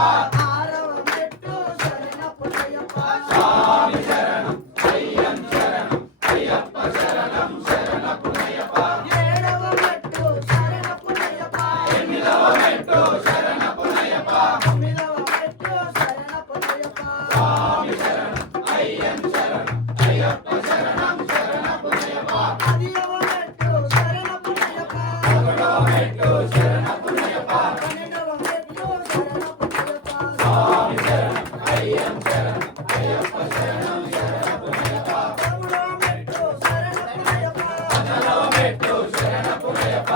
ఆరవ మెట్టు శరణపునయ్యప్ప స్వామి శరణం అయ్యం శరణం అయ్యప్ప శరణం శరణపునయ్యప్ప ఏడవ మెట్టు శరణపునయ్యప్ప ఎనిమిదవ మెట్టు శరణపునయ్యప్ప తొమ్మిదవ మెట్టు శరణపునయ్యప్ప స్వామి శరణం అయ్యం శరణం అయ్యప్ప శరణం శరణపునయ్యప్ప పదియవ మెట్టు శరణపునయ్యప్ప పదకొండవ మెట్టు శరణపునయ్యప్ప పన్నెండవ మెట్టు శరణపునయ్యప్ప స్వామి శరణం అయ్యం శరణం అయ్యప్ప శరణం శరణపునయ్యప్ప పదమూడవ మెట్టు శరణపునయ్యప్ప పద్నాలుగవ మెట్టు శరణపునయ్యప్ప